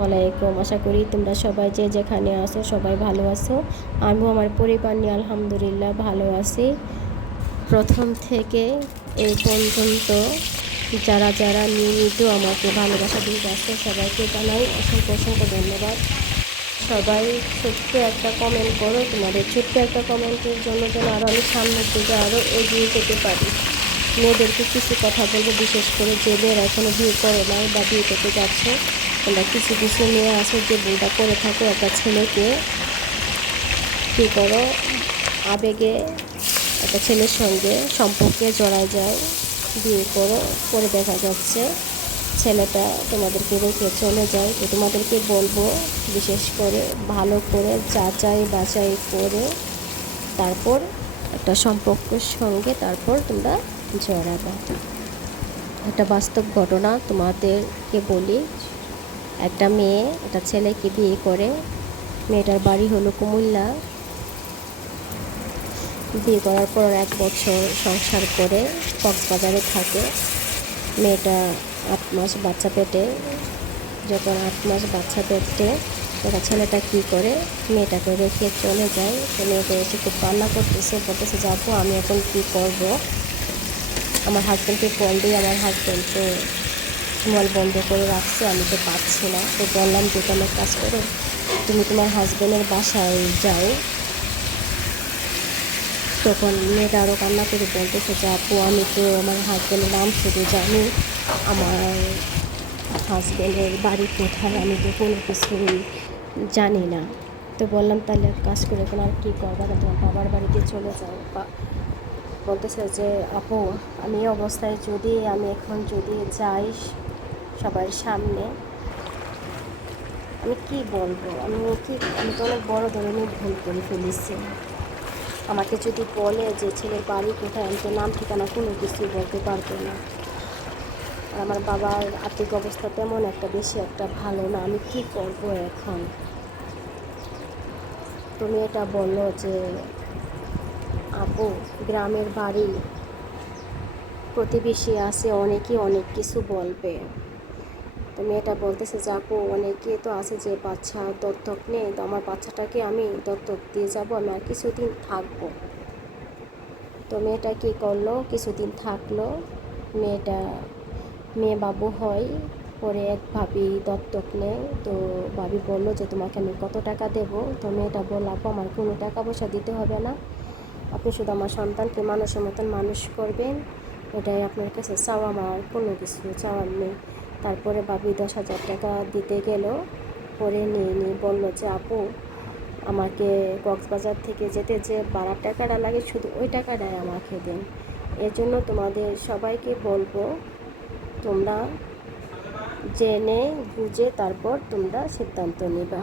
ওয়ালাইকুম, আশা করি তোমরা সবাই যে যেখানে আছো সবাই ভালো আছো। আমিও আমার পরিবার নিয়ে আলহামদুলিল্লাহ ভালো আছি। প্রথম থেকে এই পর্যন্ত যারা যারা নিয়মিত আমাকে ভালোবাসা দিয়ে যাচ্ছে সবাইকে জানাই অসংখ্য অসংখ্য ধন্যবাদ। সবাই ছোট্ট একটা কমেন্ট করো, তোমাদের ছোট্ট একটা কমেন্টের জন্য যেন আরও আমি সামনের দিকে আরও এগিয়ে যেতে পারি। মেয়েদেরকে কিছু কথা বলব, বিশেষ করে যে মেয়েরা এখনও বিয়ে করে নাই বা বিয়ে করতে যাচ্ছে। তোমরা কিছু কিছু মেয়ে আছে যে বিয়েটা করে থাকো, একটা ছেলেকে। কী করো? আবেগে একটা ছেলের সঙ্গে সম্পর্কে জড়ায় যায় বিয়ে করো করে দেখা যাচ্ছে ছেলেটা তোমাদেরকে রেখে চলে যায়। তো তোমাদেরকে বলব বিশেষ করে ভালো করে যাচাই বাছাই করে তারপর একটা সম্পর্কের সঙ্গে তারপর তোমরা জড়াবে। একটা বাস্তব ঘটনা তোমাদেরকে বলি। একটা মেয়ে, একটা ছেলেকে বিয়ে করে। মেয়েটার বাড়ি হলো কুমিল্লা। বিয়ে করার পর এক বছর সংসার করে কক্সবাজারে থাকে। মেয়েটা আট মাস বাচ্চা পেটে। যখন আট মাস বাচ্চা পেটে, তখন ছেলেটা কী করে? মেয়েটাকে রেখে চলে যায়। তো মেয়েটা এসে খুব কান্না করতেছে, বলতেছে, যাব, আমি এখন কী করব? আমার হাজব্যান্ডকে কল দিই, আমার হাজব্যান্ড মোবাইল বন্ধ করে রাখছে, আমি তো পাচ্ছি না। তো বললাম যে তোমার কাজ করো। তুমি তোমার হাজব্যান্ডের বাসায় যাও। তখন মেয়েটা আরও কান্না করে বলতেছে যে, আপু, আমি তো আমার হাজব্যান্ডের নাম শুধু জানি। আমার হাজব্যান্ডের বাড়ি কোথায়? আমি তো কোনো কিছুই জানি না। তো বললাম, তাহলে কাজ করে, এখন আর কী করবা? না, তোমার বাবার বাড়িতে চলে যাও বা বলতেছে যে, আপু, আমি অবস্থায় যদি, আমি এখন যদি যাই সবার সামনে। আমি কি বলব? আমি কি, আমি তো অনেক বড়ো ধরনের ভুল করে ফেলেছি। আমাকে যদি বলে যে ছেলের বাড়ি কোথায়, আমি তো নাম ঠিকানা কোনো কিছুই বলতে পারব না। আর আমার বাবার আর্থিক অবস্থা তেমন একটা বেশি একটা ভালো না। আমি কি করব এখন? তুমি এটা বলল যে, আপু, গ্রামের বাড়ি প্রতিবেশী আছে অনেকেই অনেক কিছু বলবে। তো মেয়েটা বলতেছে, যে আপু, অনেকে তো আছে যে বাচ্চা দত্তক নেই, তো আমার বাচ্চাটাকে আমি দত্তক দিয়ে যাব, আমি আর কিছুদিন থাকব। তো মেয়েটা কী করল? কিছুদিন থাকল। মেয়েটা, মেয়ে বাবু হয়, পরে এক ভাবি দত্তক নেয় তো ভাবি বলল যে, তোমাকে আমি কত টাকা দেব? তো মেয়েটা বলল, আপু, আমার কোনো টাকা পয়সা দিতে হবে না। আপনি শুধু আমার সন্তানকে মানুষের মতন মানুষ করবেন। ওটাই আপনার কাছে চাওয়া, আমার কোনো কিছু চাওয়ার নেই। তারপরে বাবি দশ হাজার টাকা দিতে গেল, পরে নিয়ে নিয়ে বলল যে, আপু, আমাকে কক্সবাজার থেকে যেতে যে বাড়ার টাকাটা লাগে, শুধু ওই টাকাটাই আমাকে দিন। এর জন্য তোমাদের সবাইকে বলব, তোমরা জেনে বুঝে তারপর তোমরা সিদ্ধান্ত নেবা।